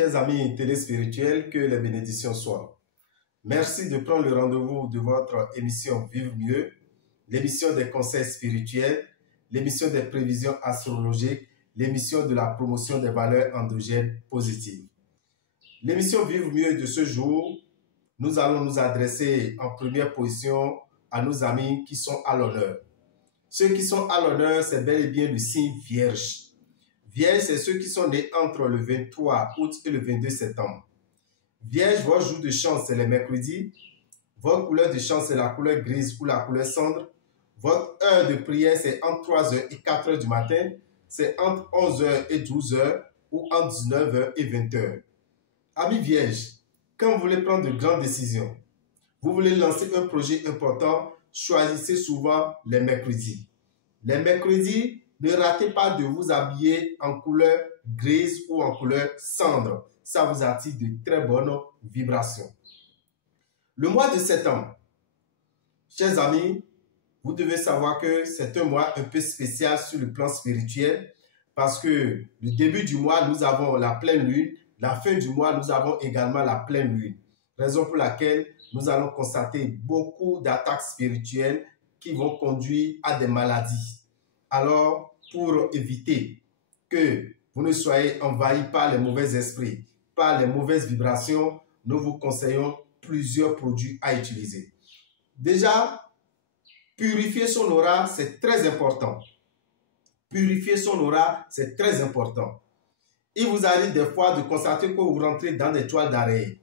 Chers amis téléspirituels, que les bénédictions soient. Merci de prendre le rendez-vous de votre émission Vivre mieux, l'émission des conseils spirituels, l'émission des prévisions astrologiques, l'émission de la promotion des valeurs endogènes positives. L'émission Vivre mieux de ce jour, nous allons nous adresser en première position à nos amis qui sont à l'honneur. Ceux qui sont à l'honneur, c'est bel et bien le signe Vierge. Vierge, c'est ceux qui sont nés entre le 23 août et le 22 septembre. Vierge, votre jour de chance, c'est les mercredis. Votre couleur de chance, c'est la couleur grise ou la couleur cendre. Votre heure de prière, c'est entre 3h et 4h du matin. C'est entre 11h et 12h ou entre 19h et 20h. Amis Vierge, quand vous voulez prendre de grandes décisions, vous voulez lancer un projet important, choisissez souvent les mercredis. Les mercredis, ne ratez pas de vous habiller en couleur grise ou en couleur cendre. Ça vous attire de très bonnes vibrations. Le mois de septembre, chers amis, vous devez savoir que c'est un mois un peu spécial sur le plan spirituel parce que le début du mois, nous avons la pleine lune. La fin du mois, nous avons également la pleine lune. Raison pour laquelle nous allons constater beaucoup d'attaques spirituelles qui vont conduire à des maladies. Alors, pour éviter que vous ne soyez envahi par les mauvais esprits, par les mauvaises vibrations, nous vous conseillons plusieurs produits à utiliser. Déjà, purifier son aura, c'est très important. Purifier son aura, c'est très important. Il vous arrive des fois de constater que vous rentrez dans des toiles d'araignée.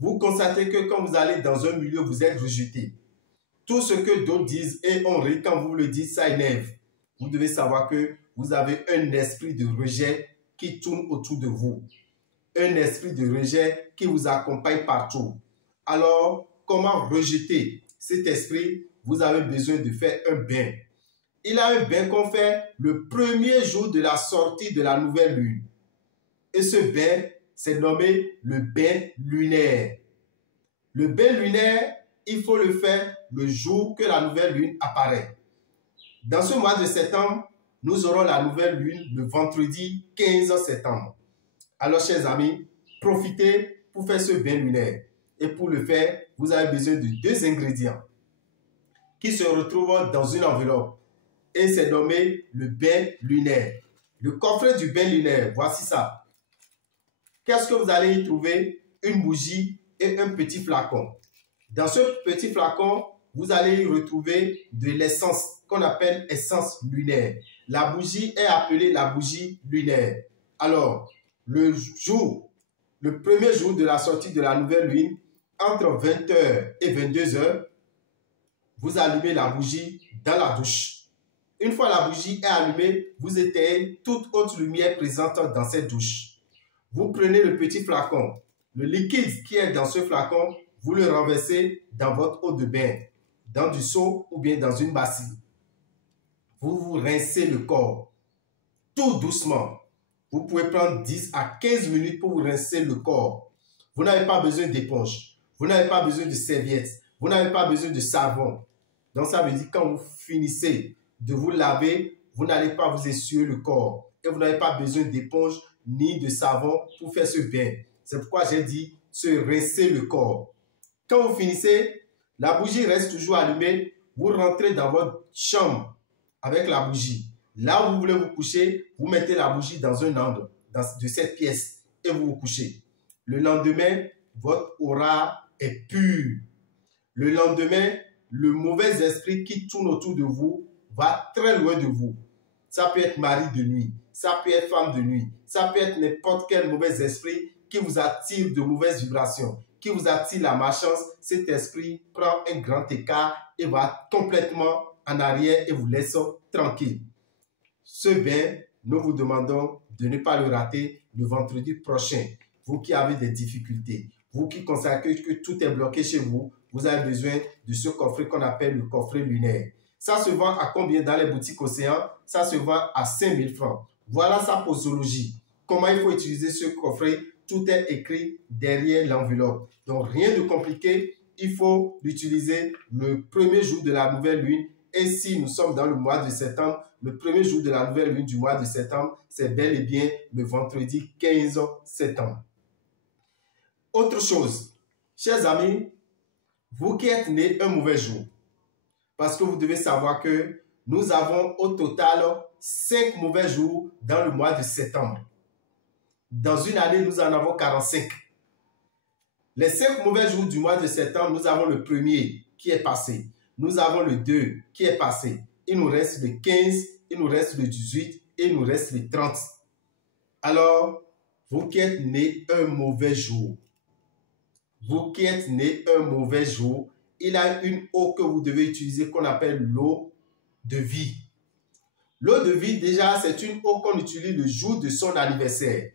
Vous constatez que quand vous allez dans un milieu, vous êtes rejeté. Tout ce que d'autres disent et on rit quand vous le dites, ça énerve. Vous devez savoir que vous avez un esprit de rejet qui tourne autour de vous. Un esprit de rejet qui vous accompagne partout. Alors, comment rejeter cet esprit? Vous avez besoin de faire un bain. Il y a un bain qu'on fait le premier jour de la sortie de la nouvelle lune. Et ce bain, c'est nommé le bain lunaire. Le bain lunaire, il faut le faire le jour que la nouvelle lune apparaît. Dans ce mois de septembre, nous aurons la nouvelle lune le vendredi 15 septembre. Alors, chers amis, profitez pour faire ce bain lunaire. Et pour le faire, vous avez besoin de 2 ingrédients qui se retrouvent dans une enveloppe. Et c'est nommé le bain lunaire. Le coffret du bain lunaire, voici ça. Qu'est-ce que vous allez y trouver? Une bougie et un petit flacon. Dans ce petit flacon, vous allez y retrouver de l'essence qu'on appelle essence lunaire. La bougie est appelée la bougie lunaire. Alors, le premier jour de la sortie de la nouvelle lune, entre 20h et 22h, vous allumez la bougie dans la douche. Une fois la bougie est allumée, vous éteignez toute autre lumière présente dans cette douche. Vous prenez le petit flacon. Le liquide qui est dans ce flacon, vous le renversez dans votre eau de bain, dans du seau ou bien dans une bassine. Vous vous rincez le corps, tout doucement. Vous pouvez prendre 10 à 15 minutes pour vous rincer le corps. Vous n'avez pas besoin d'éponge, vous n'avez pas besoin de serviette, vous n'avez pas besoin de savon. Donc ça veut dire que quand vous finissez de vous laver, vous n'allez pas vous essuyer le corps. Et vous n'avez pas besoin d'éponge ni de savon pour faire ce bain. C'est pourquoi j'ai dit se rincer le corps. Quand vous finissez, la bougie reste toujours allumée. Vous rentrez dans votre chambre avec la bougie. Là où vous voulez vous coucher, vous mettez la bougie dans un angle de cette pièce et vous vous couchez. Le lendemain, votre aura est pure. Le lendemain, le mauvais esprit qui tourne autour de vous va très loin de vous. Ça peut être mari de nuit, ça peut être femme de nuit, ça peut être n'importe quel mauvais esprit qui vous attire de mauvaises vibrations, qui vous attire la malchance. Cet esprit prend un grand écart et va complètement en arrière et vous laisse tranquille. Ce bain, nous vous demandons de ne pas le rater le vendredi prochain. Vous qui avez des difficultés, vous qui constatez que tout est bloqué chez vous, vous avez besoin de ce coffret qu'on appelle le coffret lunaire. Ça se vend à combien dans les boutiques Océan? Ça se vend à 5 000 francs. Voilà sa posologie. Comment il faut utiliser ce coffret? Tout est écrit derrière l'enveloppe. Donc rien de compliqué. Il faut l'utiliser le premier jour de la nouvelle lune. Et si nous sommes dans le mois de septembre, le premier jour de la nouvelle lune du mois de septembre, c'est bel et bien le vendredi 15 septembre. Autre chose, chers amis, vous qui êtes nés un mauvais jour, parce que vous devez savoir que nous avons au total 5 mauvais jours dans le mois de septembre. Dans une année, nous en avons 45. Les 5 mauvais jours du mois de septembre, nous avons le premier qui est passé. Nous avons le 2 qui est passé. Il nous reste le 15, il nous reste le 18 et il nous reste le 30. Alors, vous qui êtes nés un mauvais jour, vous qui êtes nés un mauvais jour, il y a une eau que vous devez utiliser qu'on appelle l'eau de vie. L'eau de vie, déjà, c'est une eau qu'on utilise le jour de son anniversaire.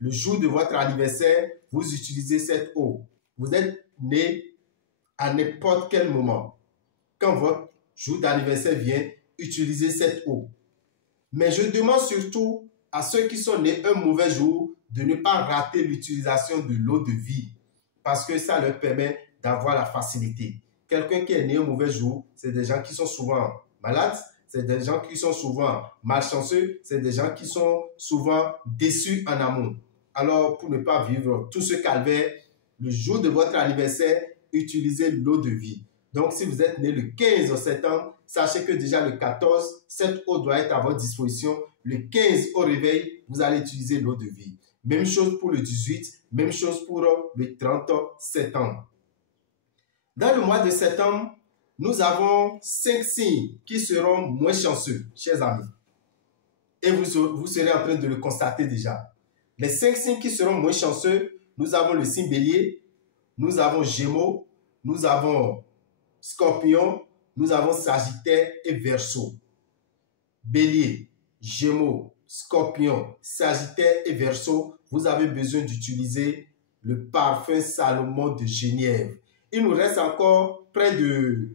Le jour de votre anniversaire, vous utilisez cette eau. Vous êtes né à n'importe quel moment. Quand votre jour d'anniversaire vient, utilisez cette eau. Mais je demande surtout à ceux qui sont nés un mauvais jour de ne pas rater l'utilisation de l'eau de vie parce que ça leur permet d'avoir la facilité. Quelqu'un qui est né un mauvais jour, c'est des gens qui sont souvent malades, c'est des gens qui sont souvent malchanceux, c'est des gens qui sont souvent déçus en amour. Alors, pour ne pas vivre tout ce calvaire, le jour de votre anniversaire, utilisez l'eau de vie. Donc, si vous êtes né le 15 septembre, sachez que déjà le 14, cette eau doit être à votre disposition. Le 15 au réveil, vous allez utiliser l'eau de vie. Même chose pour le 18, même chose pour le 30 septembre. Dans le mois de septembre, nous avons 5 signes qui seront moins chanceux, chers amis. Et vous serez en train de le constater déjà. Les 5 signes qui seront moins chanceux, nous avons le signe bélier, nous avons gémeaux, nous avons scorpion, nous avons sagittaire et verseau. Bélier, gémeaux, scorpion, sagittaire et verseau, vous avez besoin d'utiliser le parfum Salomon de Genièvre. Il nous reste encore près de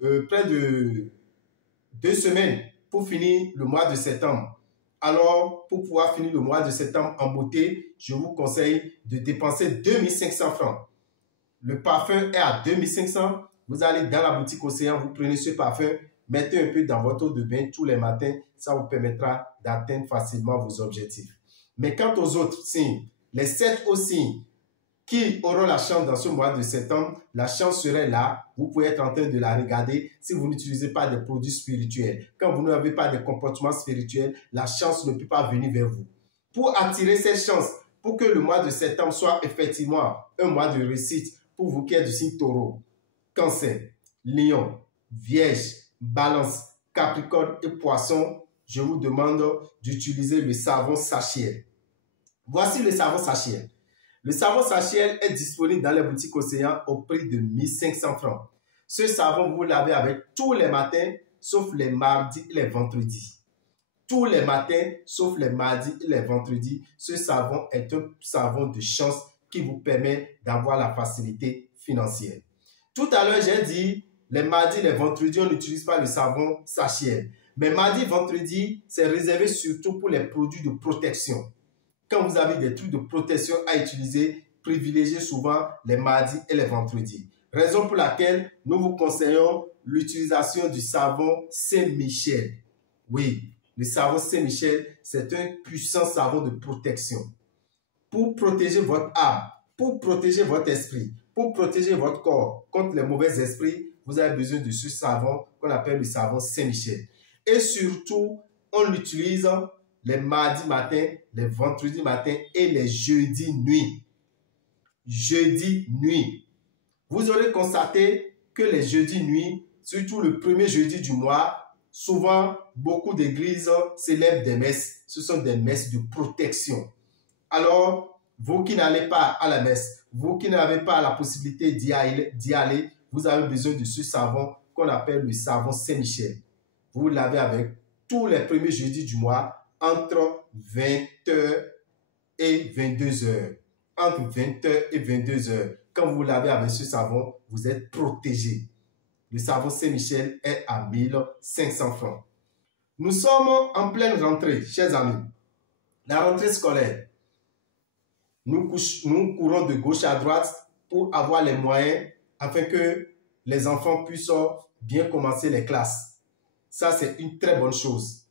2 semaines pour finir le mois de septembre. Alors, pour pouvoir finir le mois de septembre en beauté, je vous conseille de dépenser 2500 francs. Le parfum est à 2500. Vous allez dans la boutique Océan, vous prenez ce parfum, mettez un peu dans votre eau de bain tous les matins. Ça vous permettra d'atteindre facilement vos objectifs. Mais quant aux autres signes, les 7 autres signes qui auront la chance dans ce mois de septembre, la chance serait là. Vous pouvez être en train de la regarder si vous n'utilisez pas des produits spirituels. Quand vous n'avez pas de comportement spirituel, la chance ne peut pas venir vers vous. Pour attirer cette chance, pour que le mois de septembre soit effectivement un mois de réussite pour vous qui êtes du signe taureau, Cancer, Lion, Vierge, Balance, Capricorne et Poisson, je vous demande d'utiliser le savon Sachiel. Voici le savon Sachiel. Le savon Sachiel est disponible dans les boutiques Océan au prix de 1500 francs. Ce savon, vous l'avez avec tous les matins, sauf les mardis et les vendredis. Tous les matins, sauf les mardis et les vendredis, ce savon est un savon de chance qui vous permet d'avoir la facilité financière. Tout à l'heure, j'ai dit, les mardis et les vendredis, on n'utilise pas le savon Sachiel. Mais mardi et vendredi, c'est réservé surtout pour les produits de protection. Quand vous avez des trucs de protection à utiliser, privilégiez souvent les mardis et les vendredis. Raison pour laquelle nous vous conseillons l'utilisation du savon Saint-Michel. Oui, le savon Saint-Michel, c'est un puissant savon de protection. Pour protéger votre âme, pour protéger votre esprit, pour protéger votre corps contre les mauvais esprits, vous avez besoin de ce savon qu'on appelle le savon Saint-Michel. Et surtout, on l'utilise les mardis matin, les vendredis matin et les jeudis nuit. Jeudi nuit. Vous aurez constaté que les jeudis nuit, surtout le premier jeudi du mois, souvent beaucoup d'églises célèbrent des messes. Ce sont des messes de protection. Alors, vous qui n'allez pas à la messe, vous qui n'avez pas la possibilité d'y aller, vous avez besoin de ce savon qu'on appelle le savon Saint-Michel. Vous l'avez avec tous les premiers jeudis du mois entre 20h et 22h. Entre 20h et 22h. Quand vous l'avez avec ce savon, vous êtes protégé. Le savon Saint-Michel est à 1500 francs. Nous sommes en pleine rentrée, chers amis. La rentrée scolaire. Nous courons de gauche à droite pour avoir les moyens afin que les enfants puissent bien commencer les classes. Ça, c'est une très bonne chose.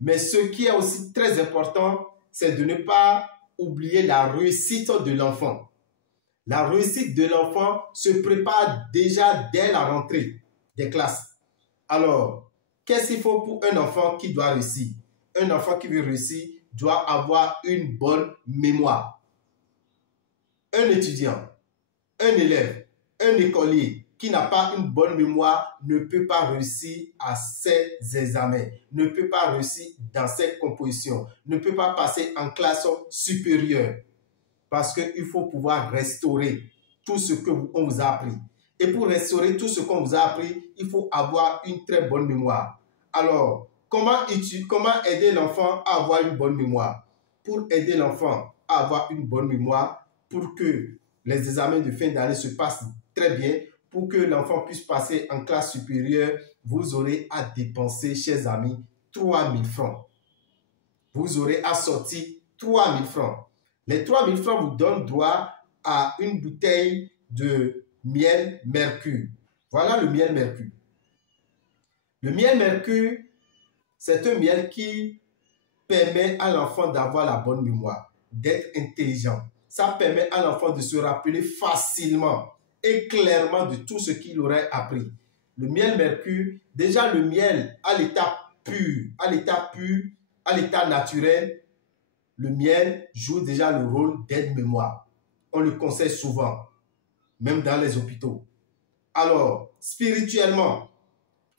Mais ce qui est aussi très important, c'est de ne pas oublier la réussite de l'enfant. La réussite de l'enfant se prépare déjà dès la rentrée des classes. Alors, qu'est-ce qu'il faut pour un enfant qui doit réussir? Un enfant qui veut réussir doit avoir une bonne mémoire. Un étudiant, un élève, un écolier qui n'a pas une bonne mémoire ne peut pas réussir à ses examens, ne peut pas réussir dans ses compositions, ne peut pas passer en classe supérieure. Parce qu'il faut pouvoir restaurer tout ce qu'on vous a appris. Et pour restaurer tout ce qu'on vous a appris, il faut avoir une très bonne mémoire. Alors, comment aider l'enfant à avoir une bonne mémoire? Pour aider l'enfant à avoir une bonne mémoire, pour que les examens de fin d'année se passent très bien, pour que l'enfant puisse passer en classe supérieure, vous aurez à dépenser, chers amis, 3 000 francs. Vous aurez à sortir 3 000 francs. Les 3 000 francs vous donnent droit à une bouteille de miel mercure. Voilà le miel mercure. Le miel mercure, c'est un miel qui permet à l'enfant d'avoir la bonne mémoire, d'être intelligent. Ça permet à l'enfant de se rappeler facilement et clairement de tout ce qu'il aurait appris. Le miel mercure, déjà le miel à l'état pur, à l'état naturel, le miel joue déjà le rôle d'aide-mémoire. On le conseille souvent, même dans les hôpitaux. Alors, spirituellement,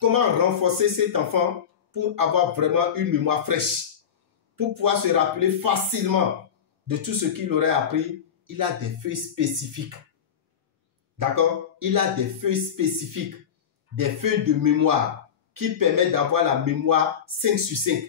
comment renforcer cet enfant pour avoir vraiment une mémoire fraîche, pour pouvoir se rappeler facilement de tout ce qu'il aurait appris? Il a des feuilles spécifiques. D'accord? Il a des feuilles spécifiques, des feuilles de mémoire qui permettent d'avoir la mémoire 5 sur 5.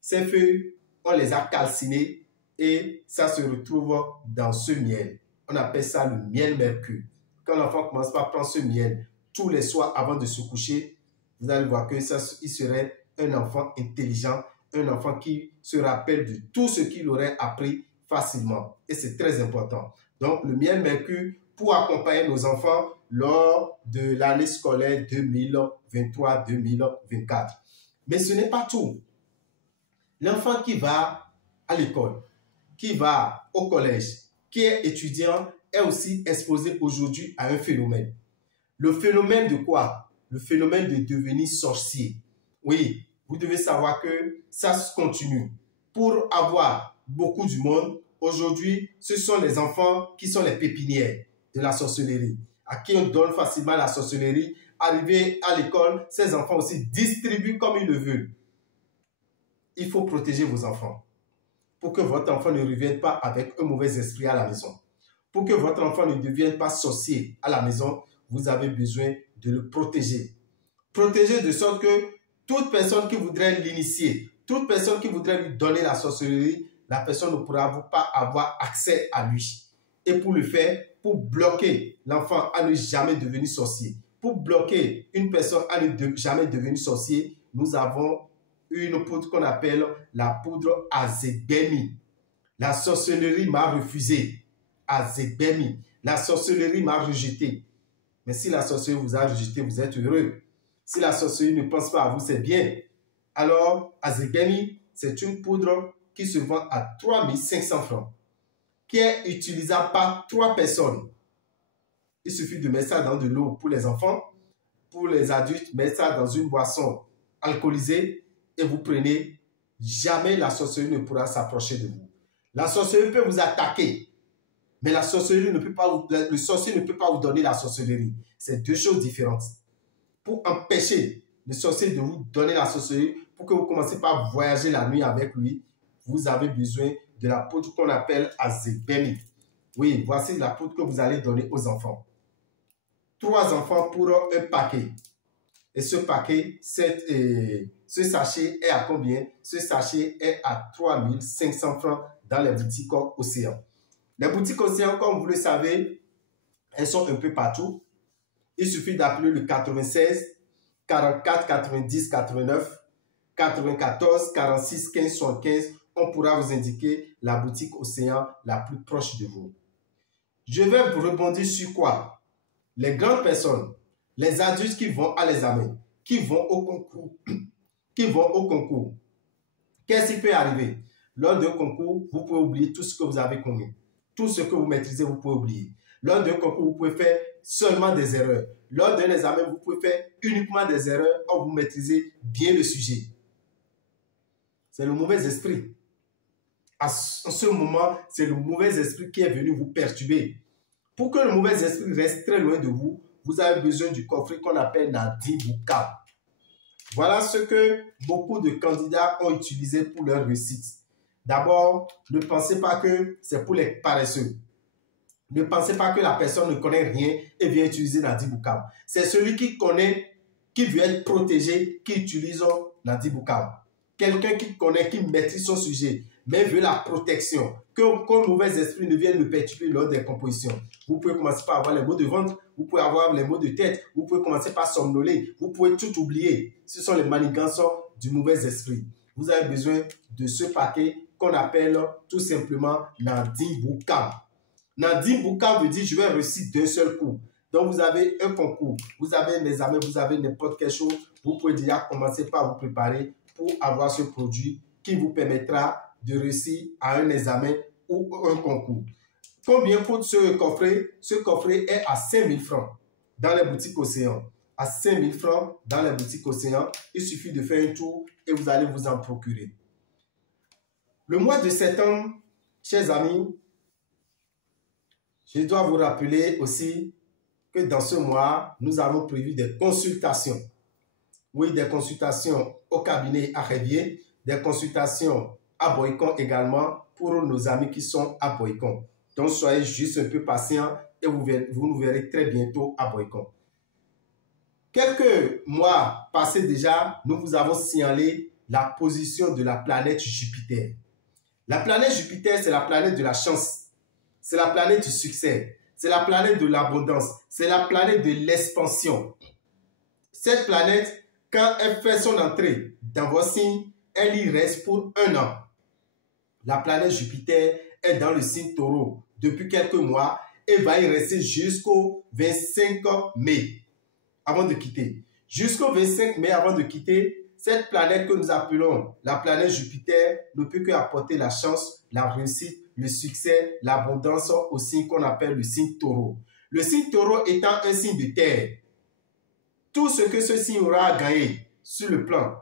Ces feuilles, on les a calcinées et ça se retrouve dans ce miel. On appelle ça le miel mercure. Quand l'enfant commence par prendre ce miel tous les soirs avant de se coucher, vous allez voir que il serait un enfant intelligent, un enfant qui se rappelle de tout ce qu'il aurait appris facilement. Et c'est très important. Donc, le miel mercure pour accompagner nos enfants lors de l'année scolaire 2023-2024. Mais ce n'est pas tout. L'enfant qui va à l'école, qui va au collège, qui est étudiant, est aussi exposé aujourd'hui à un phénomène. Le phénomène de quoi? Le phénomène de devenir sorcier. Oui, vous devez savoir que ça se continue. Pour avoir beaucoup du monde, aujourd'hui, ce sont les enfants qui sont les pépinières de la sorcellerie, à qui on donne facilement la sorcellerie. Arrivés à l'école, ces enfants aussi distribuent comme ils le veulent. Il faut protéger vos enfants pour que votre enfant ne revienne pas avec un mauvais esprit à la maison. Pour que votre enfant ne devienne pas sorcier à la maison, vous avez besoin de le protéger. Protéger de sorte que toute personne qui voudrait l'initier, toute personne qui voudrait lui donner la sorcellerie, la personne ne pourra pas avoir accès à lui. Et pour le faire, pour bloquer l'enfant à ne jamais devenir sorcier, pour bloquer une personne à ne jamais devenir sorcier, nous avons une poudre qu'on appelle la poudre Azegbemi. La sorcellerie m'a refusé. Azegbemi. La sorcellerie m'a rejeté. Mais si la sorcellerie vous a rejeté, vous êtes heureux. Si la sorcellerie ne pense pas à vous, c'est bien. Alors, Azegbemi, c'est une poudre qui se vend à 3 500 francs, qui est utilisable par 3 personnes. Il suffit de mettre ça dans de l'eau pour les enfants. Pour les adultes, mettre ça dans une boisson alcoolisée et vous prenez. Jamais la sorcellerie ne pourra s'approcher de vous. La sorcellerie peut vous attaquer, mais la sorcellerie ne peut pas le sorcier ne peut pas vous donner la sorcellerie. C'est deux choses différentes. Pour empêcher le sorcier de vous donner la sorcellerie, pour que vous commencez par voyager la nuit avec lui, vous avez besoin de la poudre qu'on appelle Azegbemi. Oui, voici la poudre que vous allez donner aux enfants. 3 enfants pour un paquet. Et ce paquet, ce sachet est à combien? Ce sachet est à 3 500 francs dans les boutiques Océan. Les boutiques Océan, comme vous le savez, elles sont un peu partout. Il suffit d'appeler le 96 44 90 89 94 46 15 75. On pourra vous indiquer la boutique Océan la plus proche de vous. Je vais rebondir sur quoi? Les grandes personnes, les adultes qui vont à l'examen, qui vont au concours, Qu'est-ce qui peut arriver? Lors d'un concours, vous pouvez oublier tout ce que vous avez connu. Tout ce que vous maîtrisez, vous pouvez oublier. Lors d'un concours, vous pouvez faire seulement des erreurs. Lors d'un examen, vous pouvez faire uniquement des erreurs quand vous maîtrisez bien le sujet. C'est le mauvais esprit. À ce moment, c'est le mauvais esprit qui est venu vous perturber. Pour que le mauvais esprit reste très loin de vous, vous avez besoin du coffret qu'on appelle Nadi Boukam. Voilà ce que beaucoup de candidats ont utilisé pour leur réussite. D'abord, ne pensez pas que c'est pour les paresseux. Ne pensez pas que la personne ne connaît rien et vient utiliser Nadi Boukam. C'est celui qui connaît, qui veut être protégé, qui utilise Nadi Boukam. Quelqu'un qui connaît, qui maîtrise son sujet, mais veut la protection. Qu'un mauvais esprit ne vienne le perturber lors des compositions. Vous pouvez commencer par avoir les maux de ventre, vous pouvez avoir les maux de tête, vous pouvez commencer par somnoler, vous pouvez tout oublier. Ce sont les manigances du mauvais esprit. Vous avez besoin de ce paquet qu'on appelle tout simplement Nadi Boukam. Nadi Boukam veut dire je vais réussir d'un seul coup. Donc vous avez un concours, vous avez un examen, vous avez n'importe quelle chose, vous pouvez déjà commencer par vous préparer pour avoir ce produit qui vous permettra de réussir à un examen ou un concours. Combien coûte ce coffret? Ce coffret est à 5 000 francs dans les boutiques Océan. À 5 000 francs dans les boutiques Océan. Il suffit de faire un tour et vous allez vous en procurer. Le mois de septembre, chers amis, je dois vous rappeler aussi que dans ce mois, nous avons prévu des consultations. Oui, des consultations au cabinet à Révier, des consultations à Boycon également pour nos amis qui sont à Boycon. Donc, soyez juste un peu patients et vous nous verrez très bientôt à Boycon. Quelques mois passés déjà, nous vous avons signalé la position de la planète Jupiter. La planète Jupiter, c'est la planète de la chance. C'est la planète du succès. C'est la planète de l'abondance. C'est la planète de l'expansion. Cette planète, quand elle fait son entrée dans vos signes, elle y reste pour 1 an. La planète Jupiter est dans le signe Taureau depuis quelques mois et va y rester jusqu'au 25 mai avant de quitter. Jusqu'au 25 mai avant de quitter, cette planète que nous appelons la planète Jupiter ne peut qu'apporter la chance, la réussite, le succès, l'abondance au signe qu'on appelle le signe Taureau. Le signe Taureau étant un signe de terre, tout ce que ce signe aura à gagner sur le plan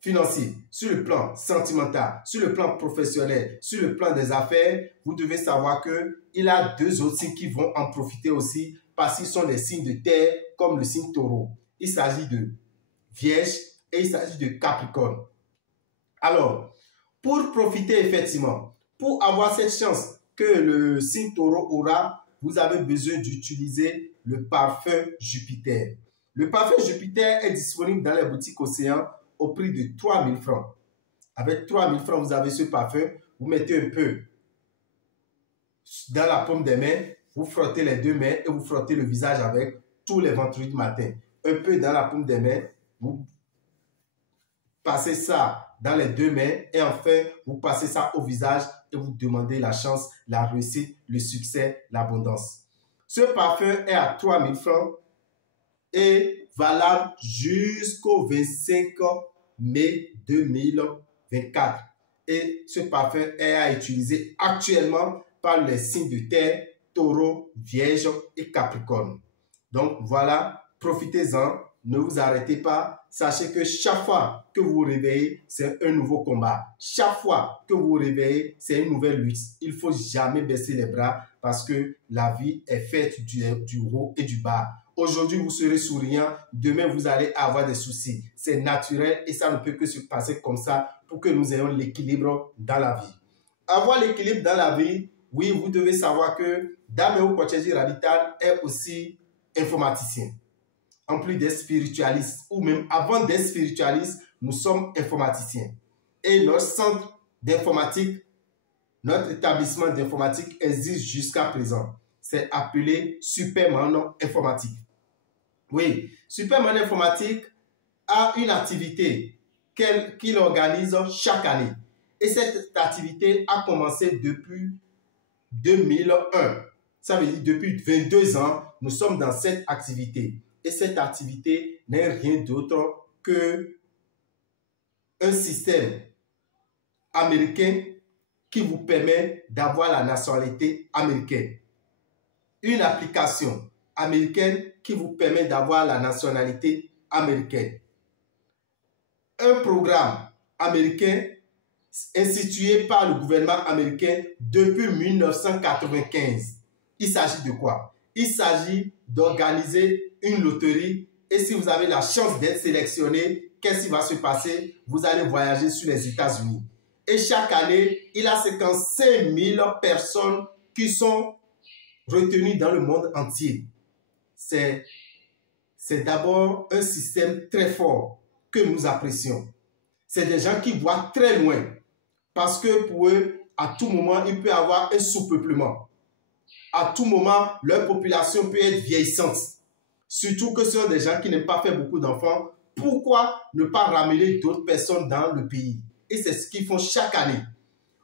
financier, sur le plan sentimental, sur le plan professionnel, sur le plan des affaires, vous devez savoir qu'il y a 2 autres signes qui vont en profiter aussi parce qu'ils sont des signes de terre comme le signe Taureau. Il s'agit de Vierge et il s'agit de Capricorne. Alors, pour profiter effectivement, pour avoir cette chance que le signe Taureau aura, vous avez besoin d'utiliser le parfum Jupiter. Le parfum Jupiter est disponible dans les boutiques Océan au prix de 3 000 francs. Avec 3 000 francs, vous avez ce parfum. Vous mettez un peu dans la paume des mains, vous frottez les 2 mains et vous frottez le visage avec tous les vendredis matin. Un peu dans la paume des mains, vous passez ça dans les 2 mains et enfin, vous passez ça au visage et vous demandez la chance, la réussite, le succès, l'abondance. Ce parfum est à 3 000 francs et valable jusqu'au 25 mai 2024. Et ce parfum est à utiliser actuellement par les signes de terre, Taureau, Vierge et Capricorne. Donc voilà, profitez-en, ne vous arrêtez pas. Sachez que chaque fois que vous vous réveillez, c'est un nouveau combat. Chaque fois que vous vous réveillez, c'est une nouvelle lutte. Il ne faut jamais baisser les bras parce que la vie est faite du haut et du bas. Aujourd'hui, vous serez souriant. Demain, vous allez avoir des soucis. C'est naturel et ça ne peut que se passer comme ça pour que nous ayons l'équilibre dans la vie. Avoir l'équilibre dans la vie, oui, vous devez savoir que Dameo Kocheji Radital est aussi informaticien. En plus d'être spiritualiste, ou même avant d'être spiritualiste, nous sommes informaticiens. Et notre centre d'informatique, notre établissement d'informatique existe jusqu'à présent. C'est appelé Superman Informatique. Oui, Superman Informatique a une activité qu'il organise chaque année. Et cette activité a commencé depuis 2001. Ça veut dire depuis 22 ans, nous sommes dans cette activité. Et cette activité n'est rien d'autre qu'un système américain qui vous permet d'avoir la nationalité américaine. Une application américaine qui vous permet d'avoir la nationalité américaine. Un programme américain institué par le gouvernement américain depuis 1995. Il s'agit de quoi? Il s'agit d'organiser une loterie et si vous avez la chance d'être sélectionné, qu'est-ce qui va se passer? Vous allez voyager sur les États-Unis. Et chaque année, il y a 55 000 personnes qui sont retenues dans le monde entier. C'est d'abord un système très fort que nous apprécions. C'est des gens qui voient très loin parce que pour eux, à tout moment, il peut y avoir un sous-peuplement. À tout moment, leur population peut être vieillissante. Surtout que ce sont des gens qui n'aiment pas faire beaucoup d'enfants. Pourquoi ne pas ramener d'autres personnes dans le pays? Et c'est ce qu'ils font chaque année.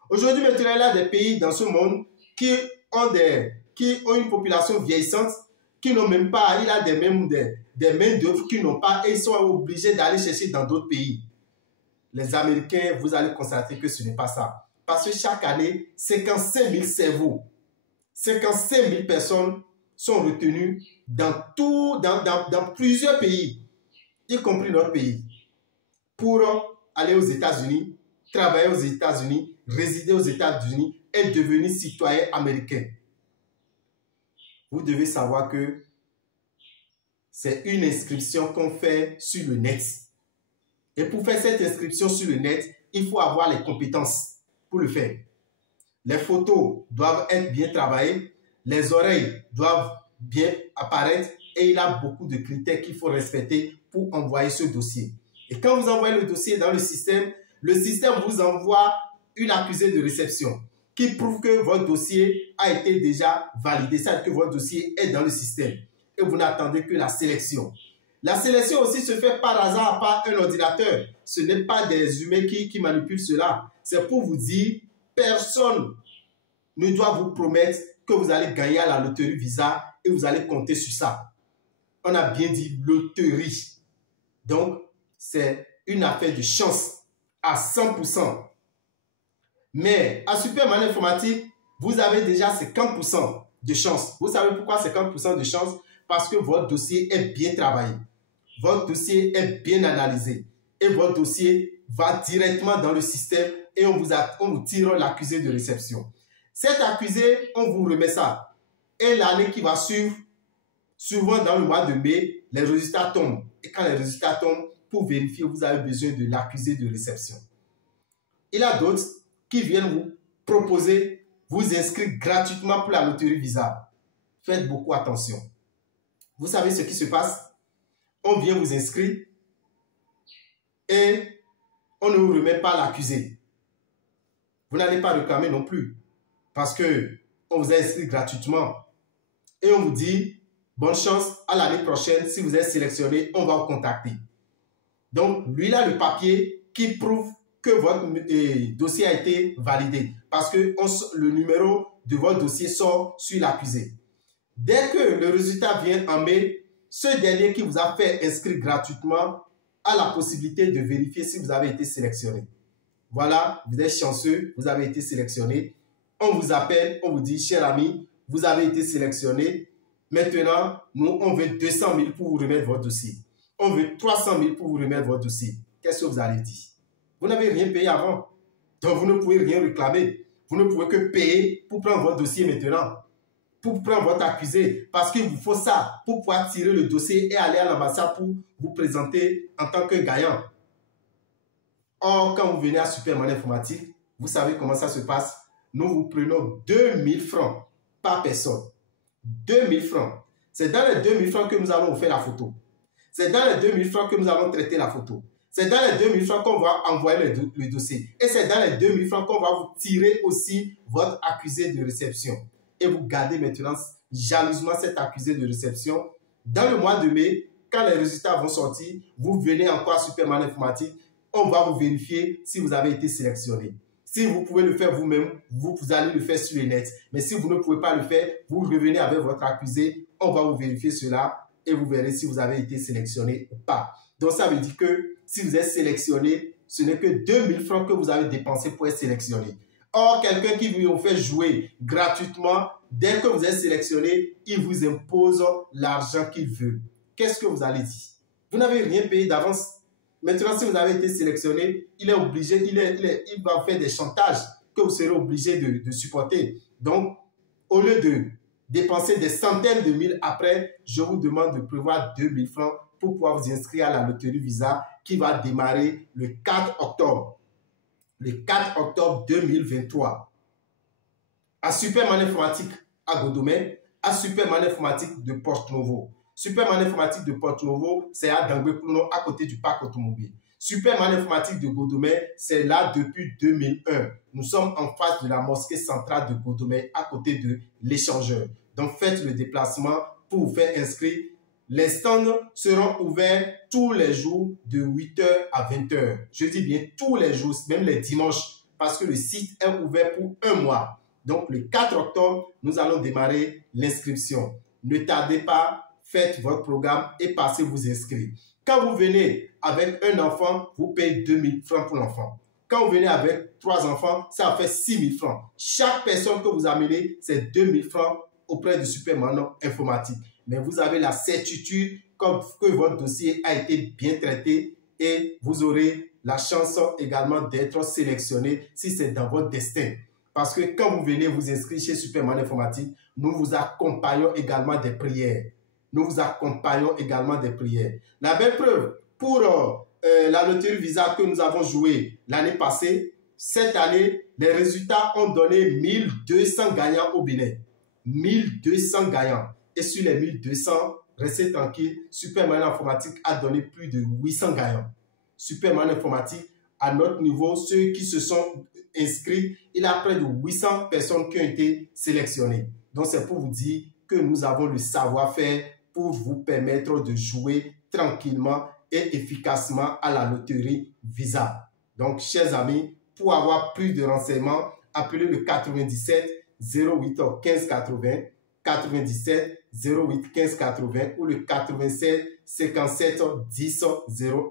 Aujourd'hui, maintenant, il y a des pays dans ce monde qui ont une population vieillissante, qui n'ont même pas, il y a des mains-d'œuvre qui n'ont pas et ils sont obligés d'aller chercher dans d'autres pays. Les Américains, vous allez constater que ce n'est pas ça. Parce que chaque année, 55 000 cerveaux, 55 000 personnes sont retenues dans plusieurs pays, y compris notre pays, pour aller aux États-Unis, travailler aux États-Unis, résider aux États-Unis et devenir citoyen américain. Vous devez savoir que c'est une inscription qu'on fait sur le net. Et pour faire cette inscription sur le net, il faut avoir les compétences pour le faire. Les photos doivent être bien travaillées, les oreilles doivent bien apparaître et il y a beaucoup de critères qu'il faut respecter pour envoyer ce dossier. Et quand vous envoyez le dossier dans le système vous envoie une accusée de réception qui prouve que votre dossier a été déjà validé, c'est-à-dire que votre dossier est dans le système et vous n'attendez que la sélection. La sélection aussi se fait par hasard par un ordinateur. Ce n'est pas des humains qui manipulent cela. C'est pour vous dire, personne ne doit vous promettre que vous allez gagner à la loterie Visa et vous allez compter sur ça. On a bien dit loterie. Donc, c'est une affaire de chance à 100%. Mais à Superman Informatique, vous avez déjà 50% de chance. Vous savez pourquoi 50% de chance? Parce que votre dossier est bien travaillé. Votre dossier est bien analysé. Et votre dossier va directement dans le système et on vous tire l'accusé de réception. Cet accusé, on vous remet ça. Et l'année qui va suivre, souvent dans le mois de mai, les résultats tombent. Et quand les résultats tombent, pour vérifier, vous avez besoin de l'accusé de réception. Il y a d'autres qui viennent vous proposer, vous inscrire gratuitement pour la loterie Visa. Faites beaucoup attention. Vous savez ce qui se passe? On vient vous inscrire et on ne vous remet pas l'accusé. Vous n'allez pas réclamer non plus parce qu'on vous a inscrit gratuitement. Et on vous dit, bonne chance, à l'année prochaine, si vous êtes sélectionné, on va vous contacter. Donc, lui, il a le papier qui prouve que votre dossier a été validé parce que le numéro de votre dossier sort sur l'accusé. Dès que le résultat vient en mai, ce dernier qui vous a fait inscrire gratuitement a la possibilité de vérifier si vous avez été sélectionné. Voilà, vous êtes chanceux, vous avez été sélectionné. On vous appelle, on vous dit, cher ami, vous avez été sélectionné. Maintenant, nous, on veut 200 000 pour vous remettre votre dossier. On veut 300 000 pour vous remettre votre dossier. Qu'est-ce que vous allez dire? Vous n'avez rien payé avant. Donc, vous ne pouvez rien réclamer. Vous ne pouvez que payer pour prendre votre dossier maintenant. Pour prendre votre accusé. Parce qu'il vous faut ça pour pouvoir tirer le dossier et aller à l'ambassade pour vous présenter en tant que gagnant. Or, quand vous venez à Superman Informatique, vous savez comment ça se passe. Nous vous prenons 2000 francs par personne. 2000 francs. C'est dans les 2000 francs que nous allons vous faire la photo. C'est dans les 2000 francs que nous allons traiter la photo. C'est dans les 2000 francs qu'on va envoyer le dossier. Et c'est dans les 2000 francs qu'on va vous tirer aussi votre accusé de réception. Et vous gardez maintenant jalousement cet accusé de réception. Dans le mois de mai, quand les résultats vont sortir, vous venez encore à Superman Informatique. On va vous vérifier si vous avez été sélectionné. Si vous pouvez le faire vous-même, vous allez le faire sur le net. Mais si vous ne pouvez pas le faire, vous revenez avec votre accusé. On va vous vérifier cela et vous verrez si vous avez été sélectionné ou pas. Donc, ça veut dire que si vous êtes sélectionné, ce n'est que 2000 francs que vous avez dépensé pour être sélectionné. Or, quelqu'un qui vous fait jouer gratuitement, dès que vous êtes sélectionné, il vous impose l'argent qu'il veut. Qu'est-ce que vous allez dire? Vous n'avez rien payé d'avance. Maintenant, si vous avez été sélectionné, il est obligé, il va faire des chantages que vous serez obligé de supporter. Donc, au lieu de dépenser des centaines de mille après, je vous demande de prévoir 2000 francs pour pouvoir vous inscrire à la loterie Visa qui va démarrer le 4 octobre. Le 4 octobre 2023. À Superman Informatique à Godomé, à Superman Informatique de Porto Novo. Superman Informatique de Porto Novo, c'est à Dangbe-Kouno, à côté du parc automobile. Superman Informatique de Godomé, c'est là depuis 2001. Nous sommes en face de la mosquée centrale de Godomé, à côté de l'échangeur. Donc faites le déplacement pour vous faire inscrire. Les stands seront ouverts tous les jours de 8h à 20h. Je dis bien tous les jours, même les dimanches, parce que le site est ouvert pour un mois. Donc, le 4 octobre, nous allons démarrer l'inscription. Ne tardez pas, faites votre programme et passez vous inscrire. Quand vous venez avec un enfant, vous payez 2000 francs pour l'enfant. Quand vous venez avec 3 enfants, ça fait 6000 francs. Chaque personne que vous amenez, c'est 2000 francs auprès du Superman Informatique. Mais vous avez la certitude que votre dossier a été bien traité et vous aurez la chance également d'être sélectionné si c'est dans votre destin. Parce que quand vous venez vous inscrire chez Superman Informatique, nous vous accompagnons également des prières. Nous vous accompagnons également des prières. La belle preuve, pour la loterie Visa que nous avons joué l'année passée, cette année, les résultats ont donné 1200 gagnants au Bénin. 1200 gagnants. Et sur les 1200, restez tranquille, Superman Informatique a donné plus de 800 gagnants. Superman Informatique, à notre niveau, ceux qui se sont inscrits, il y a près de 800 personnes qui ont été sélectionnées. Donc, c'est pour vous dire que nous avons le savoir-faire pour vous permettre de jouer tranquillement et efficacement à la loterie Visa. Donc, chers amis, pour avoir plus de renseignements, appelez le 97 08 15 80, 97 08 15 80 ou le 96 57 10 01.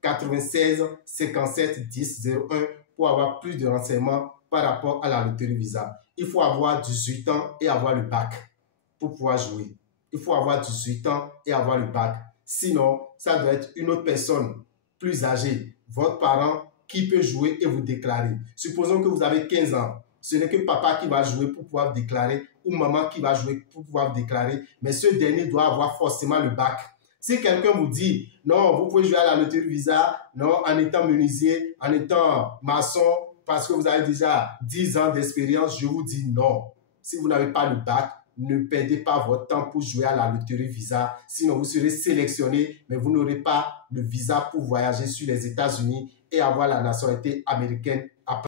96 57 10 01 pour avoir plus de renseignements par rapport à la loterie Visa. Il faut avoir 18 ans et avoir le bac pour pouvoir jouer. Il faut avoir 18 ans et avoir le bac. Sinon, ça doit être une autre personne plus âgée, votre parent qui peut jouer et vous déclarer. Supposons que vous avez 15 ans. Ce n'est que papa qui va jouer pour pouvoir déclarer ou maman qui va jouer pour pouvoir déclarer. Mais ce dernier doit avoir forcément le bac. Si quelqu'un vous dit, non, vous pouvez jouer à la loterie Visa, non, en étant menuisier, en étant maçon, parce que vous avez déjà 10 ans d'expérience, je vous dis non. Si vous n'avez pas le bac, ne perdez pas votre temps pour jouer à la loterie Visa. Sinon, vous serez sélectionné, mais vous n'aurez pas le visa pour voyager sur les États-Unis et avoir la nationalité américaine après.